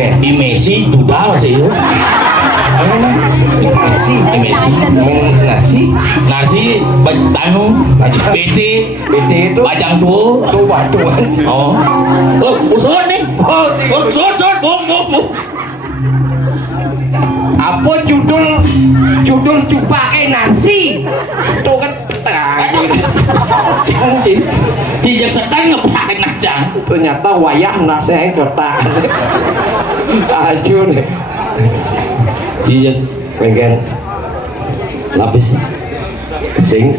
ya Messi duda masih itu Messi nasi banu BD itu bajang tuh waduan oh usut nih usut bom apa judul pakai nasi tuh kan tidak setan ngepakai nacang ternyata wayah nasi kertas ajun tidak pengen lapis sing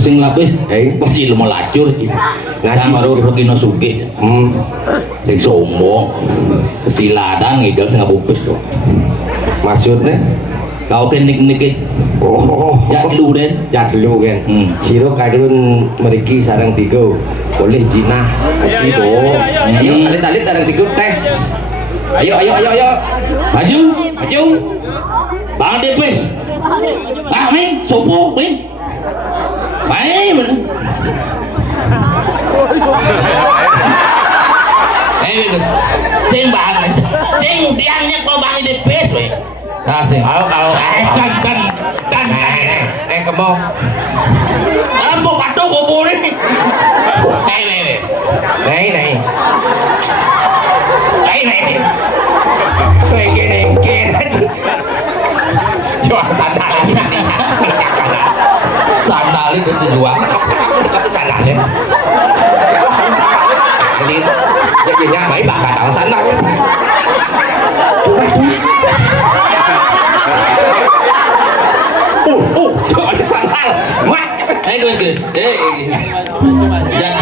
sing lapis pasti lu mau lacur ngaji baru rukino suge sing sombong siladang ngidal sing ngabupis tuh maksudnya kau teknik jadlu kan siro kadun meriki sarang tiga boleh jinah gitu ayo alit sarang tiga tes ayo maju bang depes nih sopo nih baik sing bang sing diangnya kau bang depes weh nah sing kalau kan kemau ambok atau kubur nih nih jual sandalin itu jual sandalin jadinya mấy bà cả đạo sandal trời sandal mày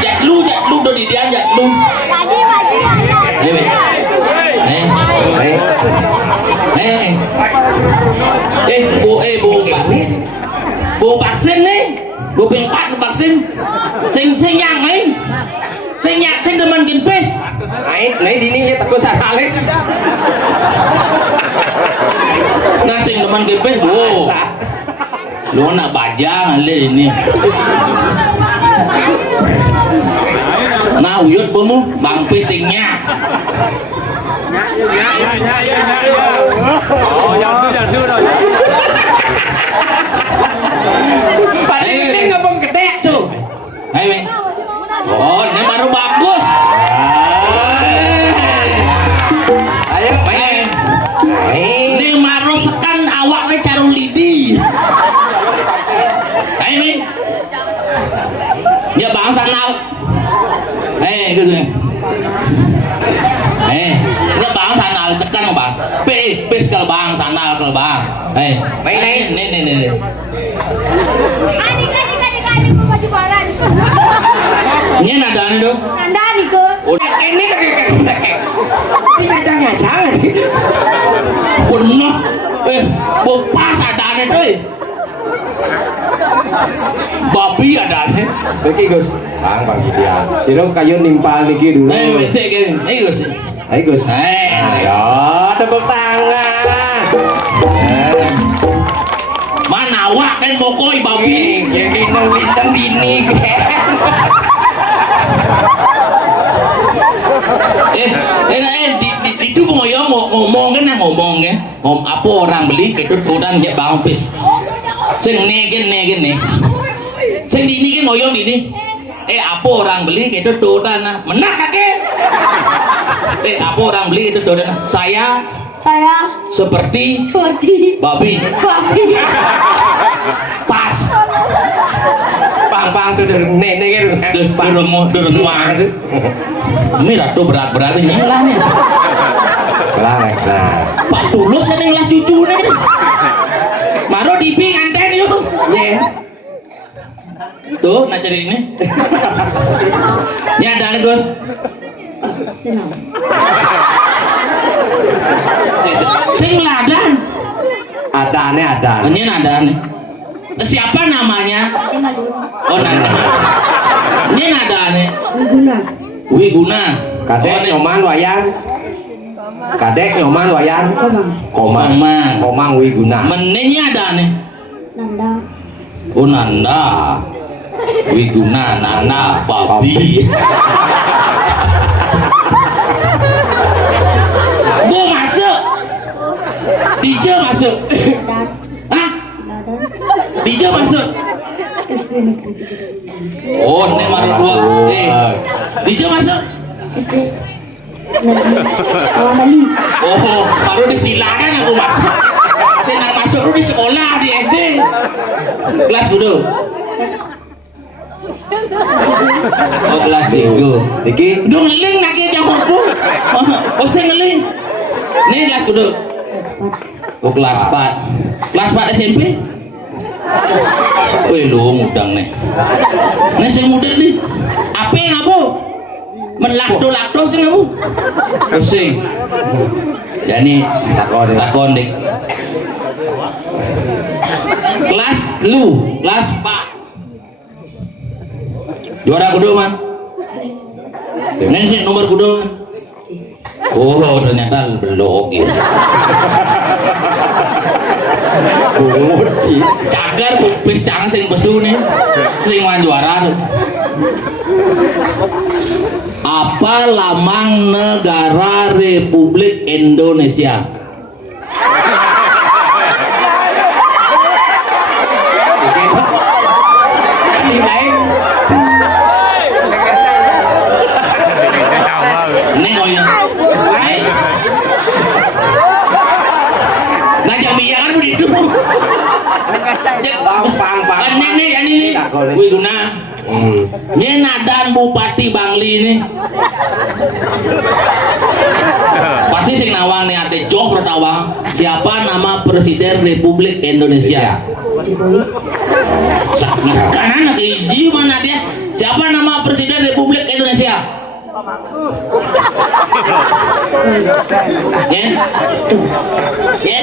giặt lu đâu đi ăn giặt lu bộ bạc sinh đấy bộ bình bạc sinh sinh nhang ấy sinh nhạc sinh teman gimpes nãy đi ní takut salah đấy nah sinh teman gimpes wow lu nak bajang le ini nah uyut bomu bang pisingnya oh jangan rồi padahal ini ngomong gede tuh oh ini baru bagus ayo main ini baru sekan awaknya caru lidi ini ya bang sanal gitu ini bang sanal sekan bang pis kalau bang sanal kalau bang main nih Adik mau baju baran. ini nadaan itu Nandaan itu. ini jangan penuh pas adaan itu babi adaan oke Gus bang dia siro kayu nimpal niki dulu Gus ayo Gus ayo tepuk tangan mana awak kan mokoi babi jadi lintang dini itu ngomong kan apa orang beli ketuturan dia bang pis sing negen nih sing dini kan ngoyong ini apa orang beli ketuturan menak kakek apa orang beli ketuturan saya seperti babi pas pang tuh nenek rumah ini ratu berat ini lah nih Pak Tulus ini lah cucu nih maro dipi nganten yuk tuh nah jadi ini ini ada Gus sing ladan ada ini ada siapa namanya oh nanti ini ada Wiguna kadek nyoman wayan komang Wiguna menenya ada nih Nanda. Nanda Wiguna Nana babi Kawan Bali. Oh, baru disilakan aku masuk. Tenang masuk lu di sekolah di SD. Kelas dulu. Oh, kelas 3. Iki Udah ngeling nak jawabku. Oh, saya ngeling. Nih kelas dulu. Oh, kelas 4. Kelas 4 SMP. Wih, lu mudang nih. Nih saya muda nih. Apa yang apa? Melakdo-lakdo sing aku. Pusing. Jadi takon dik. Kelas lu, kelas 4. Juara kudu man. Nih nomor kudu. Oh, ternyata belok gitu. Cagar bis jangan sing besu nih. Sing wan juara tuh. Apa lambang negara Republik Indonesia? Neng oyo. Ngajak biar begitu. pang. Ini. Wih guna. Ini nadan Bupati Bangli ini. Pasti sing nawang nih ate jok pertawang. Siapa nama Presiden Republik Indonesia? Kanan nak hiji mana dia? Siapa nama Presiden Republik Indonesia? Ya? Ya?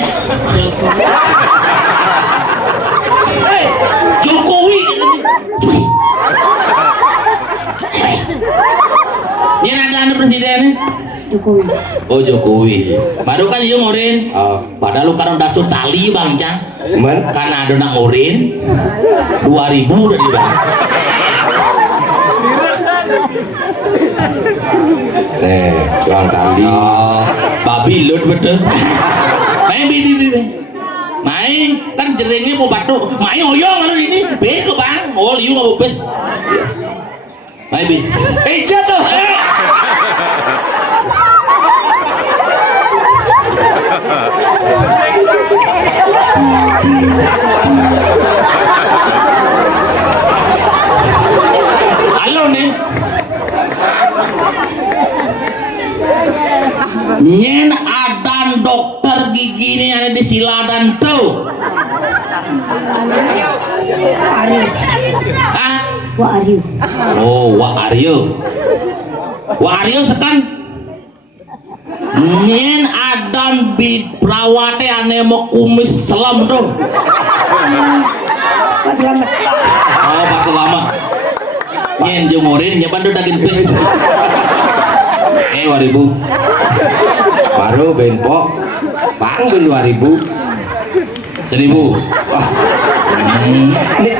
Jokowi. Ini ada presiden Jokowi. Oh Jokowi. Baru kan dia ngorin. Padahal lu karena dasar tali bang Cang. Men Karena ada nak ngorin 2000 udah di bang. jual tali. Babi lut betul. Main bibi. Main kan jeringnya mau batuk. Main oyong kalau ini. Beko bang. Oh liu nggak bebes. Main bi. Jatuh. Halo nih. Nyen adan dokter gigi ini ada di Siladan tuh. Ah? What are you? Oh, what are you? What are you sekan? Nyen adan bid perawate ane mau kumis selam tuh. Pak Selamat. Oh, pas lama. Nyen jumurin nyeban tuh daging pis. 2000. Baru benpok. Pang ben 2000. 1000. Wah.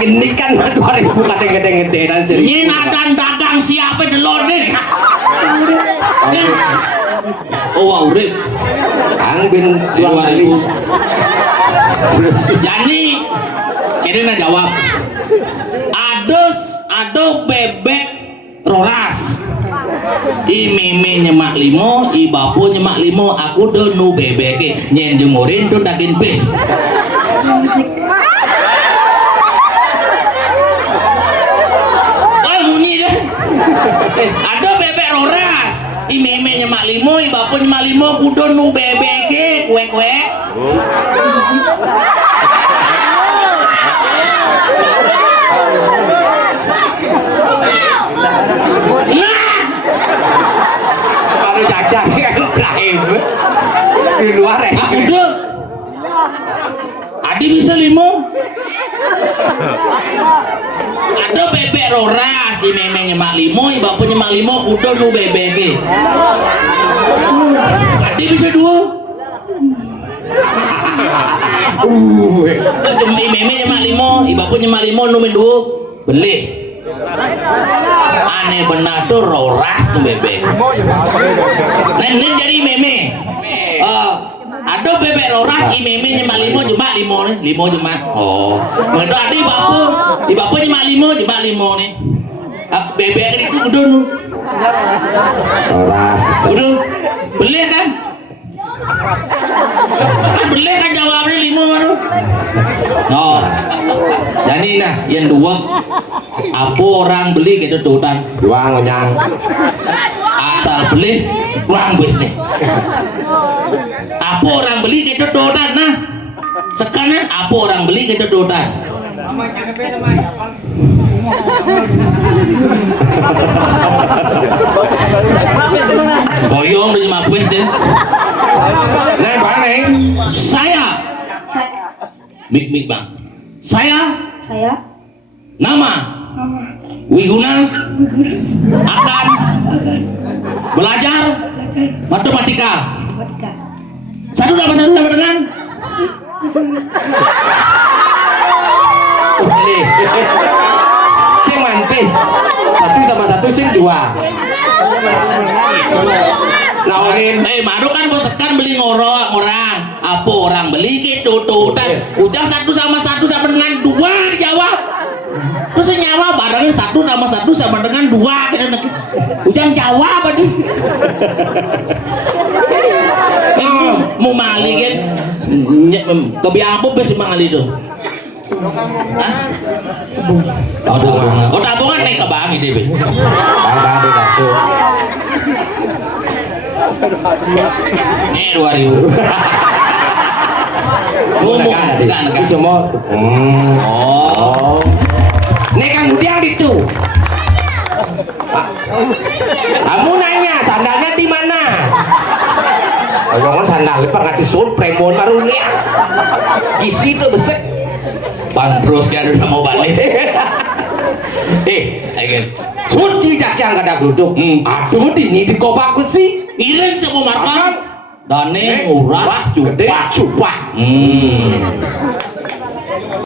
Ini kan 2000 kadang-kadang ngedean serius. Nyen adan dagang siapa delor nih? Oh, wow, urip. Pang ben 2000. 2000. Jadi ini nak jawab. Ado bebek roras. I mimi nyemak limo, i bapu nyemak limo, aku tuh nu bebek nyen jumurin tuh daging pis. Oh bunyi deh. Ada bebek roras. I mimi nyemak limo, i bapu nyemak limo, kudu nu bebek kue. Baru jajan kan Ibrahim di luar ya. Aku udah. Adi bisa limo. Ada bebek roras di memeng nyemak limo, bapak nyemak limo, udah nu bebek. Adi bisa 2. Di memeng nyemak limo, bapak nyemak limo, nu 2 beli. Aneh benar tuh roras tuh bebek. Nenek jadi meme. Ada bebek roras i meme nyemak limo nih. Oh. Mereka ada di bapu nyemak limo nih. Bebek itu udah nu. Ras. Udah beli kan? Kan beli kan jawabnya 5 baru. No. Jadi nah yang dua apa orang beli gitu tutan. Dua ngonyang. Asal beli uang bis nih. Apa orang beli gitu tutan nah. Sekarang apa orang beli gitu tutan. Boyong udah 5 bis deh. Neng bang neng. Saya mik bang. Saya nama Wiguna akan belajar matematika. Satu sama dengan Nih. Sing mantis. Satu sama satu sing dua. Nawarin. Baru kan gue sekarang beli orang. Apa orang beli gitu tutan. Ujang satu sama dengan 2 dijawab. Terus nyawa barangnya 1 sama dengan 2 gitu. Ujang jawab tadi. Mau mali kan? Kebiang apa besi mangali itu? Hah? Oh tabungan naik ke bank ini be. Bang di kasur. Ini 2000. Bukan semua. Oh. Nih kamu diang itu. Kamu nanya sandalnya di mana? Ngomong sandalnya pak ngati sur premon marunia. Isi itu besek. Bandros kan udah mau balik. Ayo. Suci cakang kada gluduk. Aduh ini di kopakku sih. Iring semua makan. Dane murah cupak.